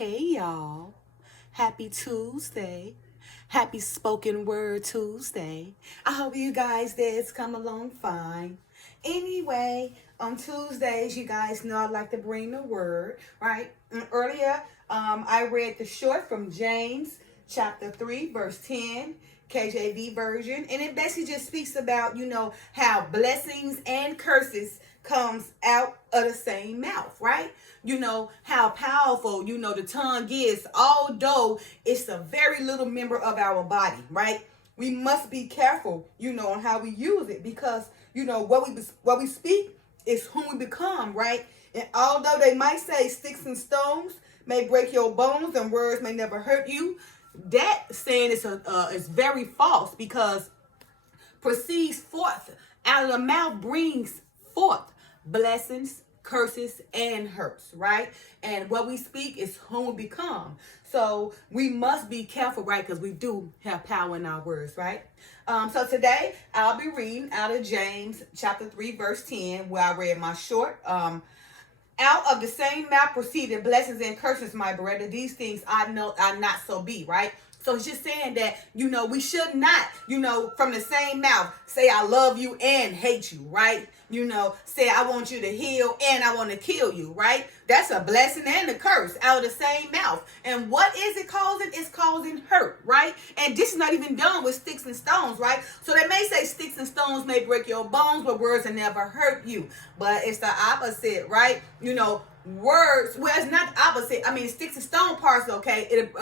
Hey y'all, happy Tuesday. Happy spoken word Tuesday. I hope you guys did come along fine. Anyway, on Tuesdays, you guys know I like to bring the word, right? And earlier, I read the short from James chapter 3, verse 10, KJV version, and it basically just speaks about, how blessings and curses comes out of the same mouth, right? How powerful, the tongue is, although it's a very little member of our body, right? We must be careful, on how we use it because, what we speak is who we become, right? And although they might say sticks and stones may break your bones and words may never hurt you, that saying is very false because proceeds forth out of the mouth brings forth blessings, curses, and hurts, right? And what we speak is who we become. So we must be careful, right? Because we do have power in our words, right? So today I'll be reading out of James chapter 3, verse 10, where I read my short. Out of the same mouth proceeded blessings and curses, my brother. These things I know are not so be, right? So it's just saying that, we should not, from the same mouth say I love you and hate you, right? Say I want you to heal and I want to kill you, right? That's a blessing and a curse out of the same mouth. And what is it causing? It's causing hurt, right? And this is not even done with sticks and stones, right? So they may say sticks and stones may break your bones, but words will never hurt you. But it's the opposite, right? Words, well, it's not the opposite. I mean, sticks and stone parts, okay, it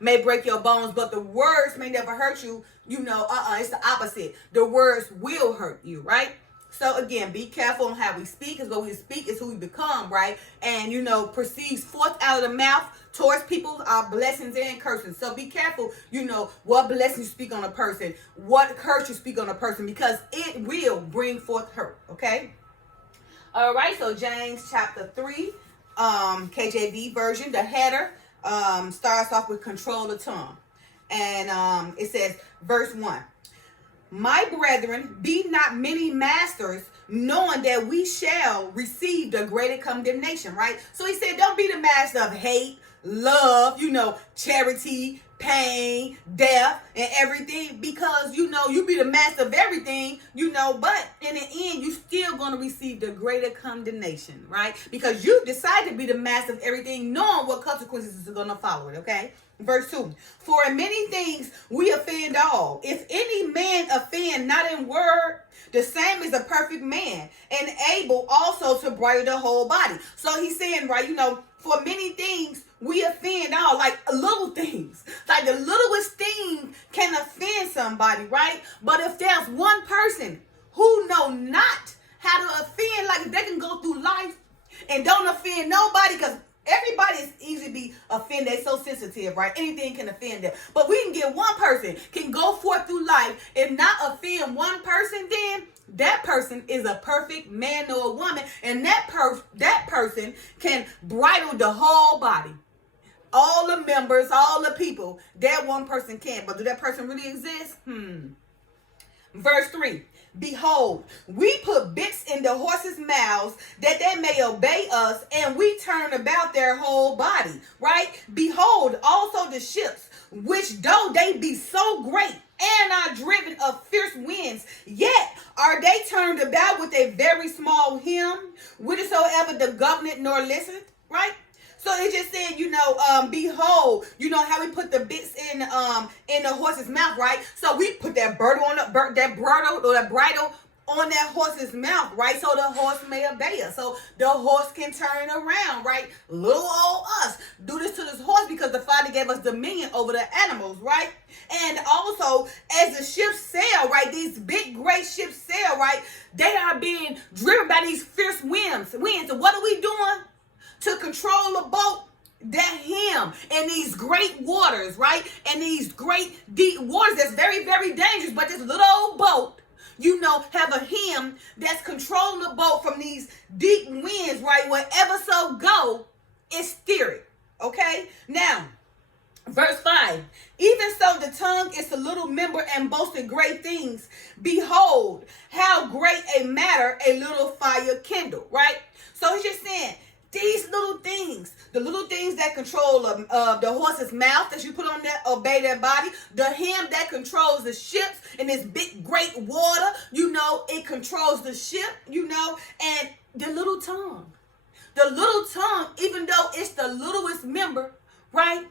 may break your bones, but the words may never hurt you. It's the opposite. The words will hurt you, right? So again, be careful on how we speak, because what we speak is who we become, right? And proceeds forth out of the mouth towards people are blessings and curses. So be careful, what blessings you speak on a person, what curse you speak on a person, because it will bring forth hurt, okay? All right, so James chapter 3, KJV version, the header starts off with control the tongue. And it says, verse 1, my brethren, be not many masters, knowing that we shall receive the greater condemnation, right? So he said, don't be the master of hate, love, charity, pain, death, and everything, because you be the master of everything, but in the end you still going to receive the greater condemnation, right? Because you decide to be the master of everything, knowing what consequences are going to follow it, okay? Verse 2, for in many things we offend all. If any man offend not in word, the same is a perfect man, and able also to bridle the whole body. So he's saying, right, for many things we offend all, like little things. Like the littlest thing can offend somebody, right? But if there's one person who know not how to offend, like if they can go through life and don't offend nobody, because everybody is easy to be offended. They're so sensitive, right? Anything can offend them. But we can get one person, can go forth through life and not offend one person, then that person is a perfect man or a woman. And that person can bridle the whole body. All the members, all the people. That one person can. But do that person really exist? Verse 3. Behold, we put bits in the horses' mouths that they may obey us, and we turn about their whole body, right? Behold, also the ships, which though they be so great and are driven of fierce winds, yet are they turned about with a very small hem, whithersoever the government nor listeth, right? So it's just saying, behold, how we put the bits in the horse's mouth, right? So we put that bridle on that bridle on that horse's mouth, right? So the horse may obey us. So the horse can turn around, right? Little old us do this to this horse because the Father gave us dominion over the animals, right? And also, as the ships sail, right? These big, great ships sail, right? They are being driven by these fierce winds. And what are we doing to control the boat? That him and these great waters, right? And these great deep waters that's very, very dangerous. But this little old boat, have a him that's controlling the boat from these deep winds, right? Wherever so go, it steer it. Okay? Now, verse 5. Even so the tongue is a little member and boasted great things. Behold, how great a matter a little fire kindle, right? So he's just saying, These little things, the little things that control the horse's mouth that you put on that obey their body, the him that controls the ships in this big great water, it controls the ship, and the little tongue. The little tongue, even though it's the littlest member, right?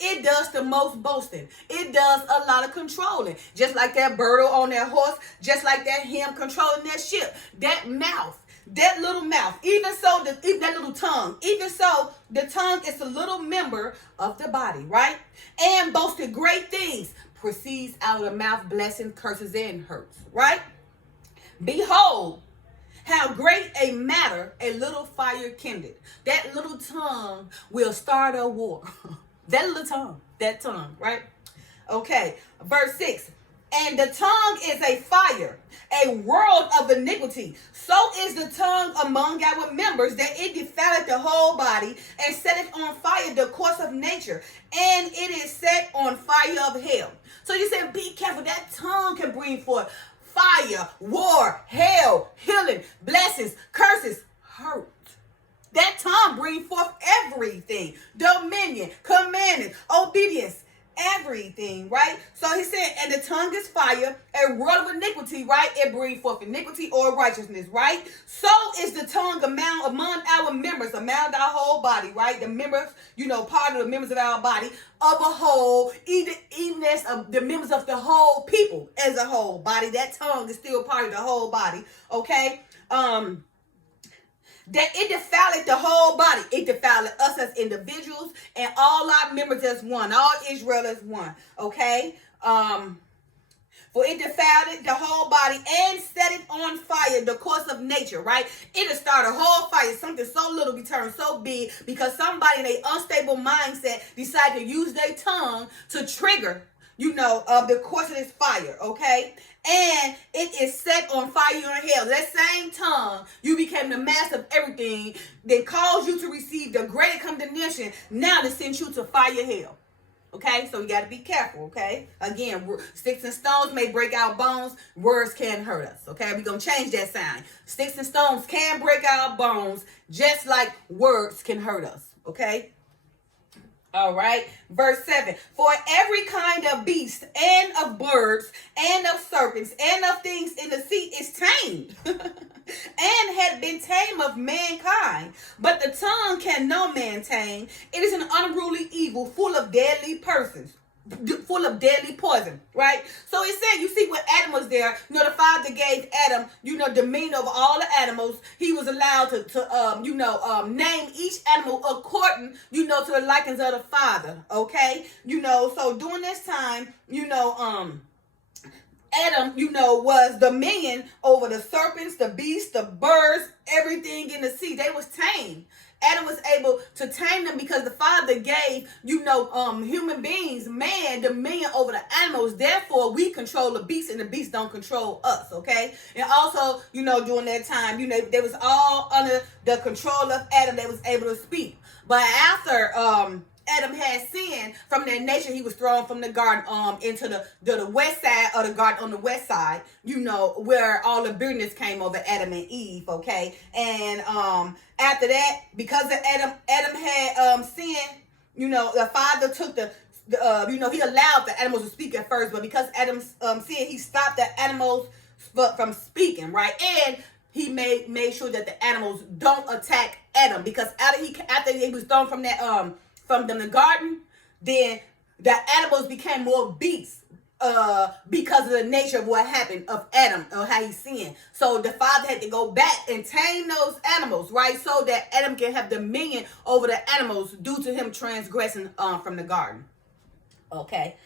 It does the most boasting. It does a lot of controlling. Just like that bird on that horse, just like that him controlling that ship, that mouth. That little mouth, even so, that little tongue, even so, the tongue is a little member of the body, right? And boasted great things, proceeds out of the mouth, blessing, curses, and hurts, right? Behold, how great a matter a little fire kindled. That little tongue will start a war. that tongue, right? Okay, verse 6. And the tongue is a fire, a world of iniquity. So is the tongue among our members, that it defileth the whole body, and setteth on fire the course of nature, and it is set on fire of hell. So you said, be careful. That tongue can bring forth fire, war, hell, healing, blessings, curses, hurt. That tongue brings forth everything. Dominion, commandment, obedience, everything, right? So he said, and the tongue is fire, a world of iniquity, right? It brings forth iniquity or righteousness, right? So is the tongue among our members, among our whole body, right? The members, part of the members of our body, of a whole, even as the members of the whole people as a whole body. That tongue is still part of the whole body, okay? That it defileth the whole body. It defileth us as individuals and all our members as one. All Israel as one. Okay? For it defileth the whole body and set it on fire, the course of nature, right? It'll start a whole fire. Something so little be turned so big because somebody in an unstable mindset decided to use their tongue to trigger, the course of this fire, okay? And it is set on fire in hell. That same tongue, you became the master of everything that caused you to receive the greater condemnation. Now to send you to fire hell. Okay, so we got to be careful, okay? Again, sticks and stones may break our bones. Words can hurt us, okay? We're going to change that sign. Sticks and stones can break our bones just like words can hurt us, okay? All right, verse 7. For every kind of beast and of birds and of serpents and of things in the sea is tamed and had been tamed of mankind. But the tongue can no man tame. It is an unruly evil full of deadly persons. Full of deadly poison, right? So it said, you see, when Adam was there, the Father gave Adam, dominion over all the animals. He was allowed to name each animal according, to the likeness of the Father, okay? So during this time, Adam, was dominion over the serpents, the beasts, the birds, everything in the sea. They was tamed. Adam was able to tame them because the Father gave, human beings, man, dominion over the animals. Therefore, we control the beasts and the beasts don't control us, okay? And also, during that time, they was all under the control of Adam. They was able to speak. But after Adam had sinned, from that nature he was thrown from the garden into the west side of the garden, on the west side, where all the bitterness came over Adam and Eve, okay? And after that, because of Adam had sinned, the Father took he allowed the animals to speak at first, but because Adam sinned, he stopped the animals from speaking, right? And he made sure that the animals don't attack Adam, because after he was thrown from that from the garden, then the animals became more beasts because of the nature of what happened of Adam, or how he sinned. So the Father had to go back and tame those animals, right? So that Adam can have dominion over the animals due to him transgressing from the garden. Okay.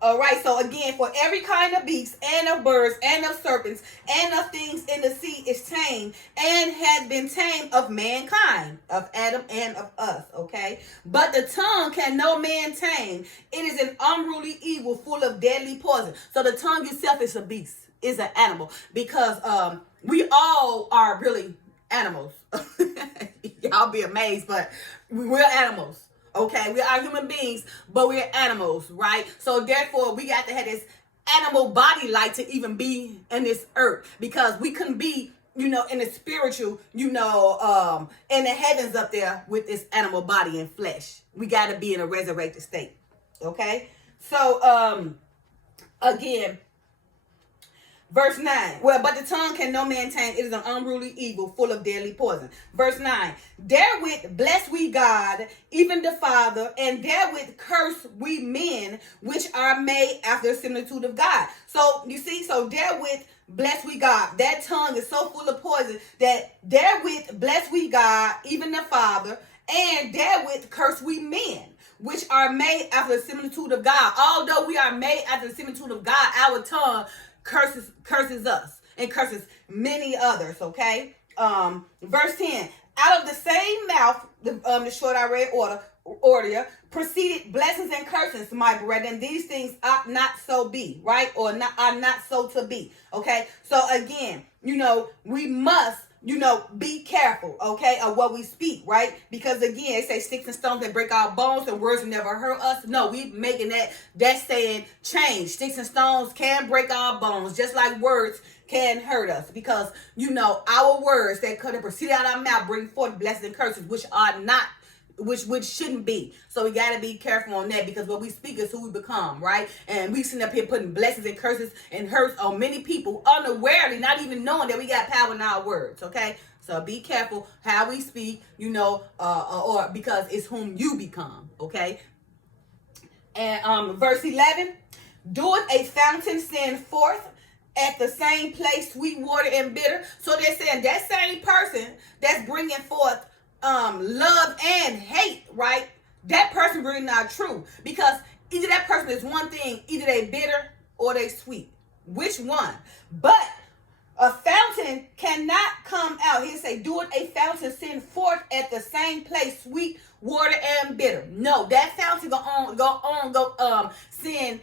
All right, so again, for every kind of beast and of birds and of serpents and of things in the sea is tamed and has been tamed of mankind, of Adam and of us, okay? But the tongue can no man tame. It is an unruly evil full of deadly poison. So the tongue itself is a beast, is an animal, because we all are really animals. Y'all be amazed, but we're animals. Okay, we are human beings, but we're animals, right? So therefore, we got to have this animal body like to even be in this earth, because we couldn't be, you know, in the spiritual, you know, in the heavens up there with this animal body and flesh. We got to be in a resurrected state. Okay? So, again, verse 9. Well, but the tongue can no man tame. It is an unruly evil full of deadly poison. Verse 9. Therewith bless we God, even the Father, and therewith curse we men, which are made after the similitude of God. So, you see, so therewith bless we God. That tongue is so full of poison that therewith bless we God, even the Father, and therewith curse we men, which are made after the similitude of God. Although we are made after the similitude of God, our tongue curses us and curses many others. Okay. Verse 10. Out of the same mouth, the short I read order proceeded blessings and curses, my brethren. These things ought not so be, right? Or are not so to be. Okay. So again, you know, we must, you know, be careful, okay, of what we speak, right? Because again, they say sticks and stones that break our bones and words will never hurt us. No, we making that saying change. Sticks and stones can break our bones, just like words can hurt us. Because, you know, our words that could have proceeded out of our mouth bring forth blessings and curses, which are not, which shouldn't be. So we got to be careful on that, because what we speak is who we become, right? And we sitting up here putting blessings and curses and hurts on many people unawarely, not even knowing that we got power in our words, okay? So be careful how we speak, you know, or because it's whom you become, okay? And verse 11, doeth a fountain send forth at the same place sweet water and bitter? So they're saying that same person that's bringing forth love and hate, right? That person really not true, because either that person is one thing, either they bitter or they sweet. Which one? But a fountain cannot come out. He say, do it a fountain send forth at the same place sweet water and bitter. No, that fountain send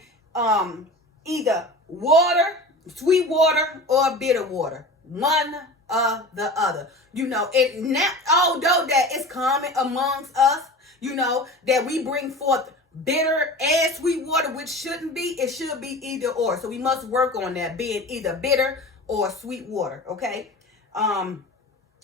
either water, sweet water, or bitter water. One of the other. You know, it not, although that is common amongst us, you know, that we bring forth bitter and sweet water, which shouldn't be. It should be either or. So we must work on that, being either bitter or sweet water. Okay.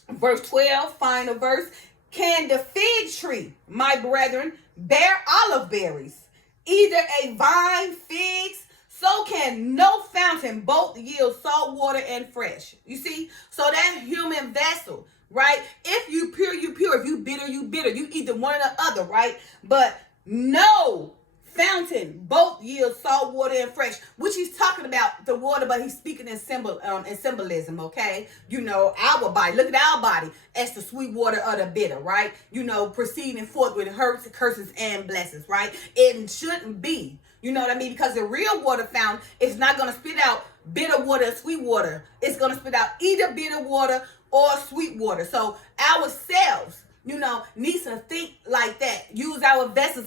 Verse 12, final verse. Can the fig tree, my brethren, bear olive berries? Either a vine figs, so can no fountain both yield salt water and fresh. You see? So that human vessel, right? If you pure, you pure. If you bitter, you bitter. You either one or the other, right? But no fountain both yield salt water and fresh, which he's talking about the water, but he's speaking in symbolism, okay? You know, our body. Look at our body as the sweet water or the bitter, right? You know, proceeding forth with hurts, curses, and blessings, right? It shouldn't be. You know what I mean? Because the real water fountain is not going to spit out bitter water and sweet water. It's going to spit out either bitter water or sweet water. So ourselves, you know, needs to think like that. Use our vessel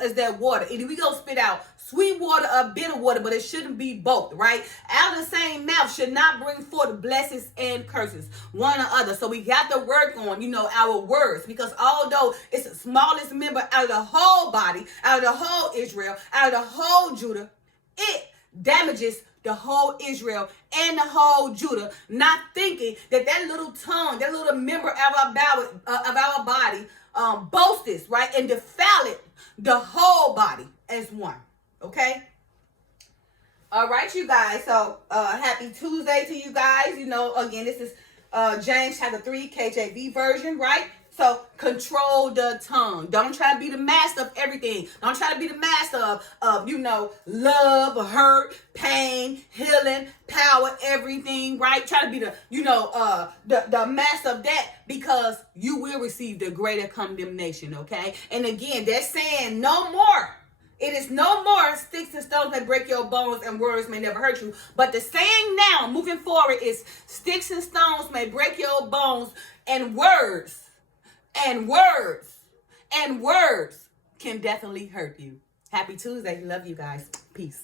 as that water. Either we go spit out sweet water or bitter water, but it shouldn't be both, right? Out of the same mouth should not bring forth blessings and curses, one or other. So we got to work on, you know, our words, because although it's the smallest member out of the whole body, out of the whole Israel, out of the whole Judah, it damages the whole Israel and the whole Judah, not thinking that that little tongue, that little member of our body, boasts, right, and defile it, the whole body as one. Okay. All right, you guys. So happy Tuesday to you guys. You know, again, this is James chapter 3, KJV version, right? So control the tongue. Don't try to be the master of everything. Don't try to be the master of you know, love, hurt, pain, healing, power, everything, right? Try to be the, you know, the master of that, because you will receive the greater condemnation, okay? And again, they're saying no more. It is no more sticks and stones that break your bones and words may never hurt you. But the saying now, moving forward, is sticks and stones may break your bones, and words can definitely hurt you. Happy Tuesday. Love you guys. Peace.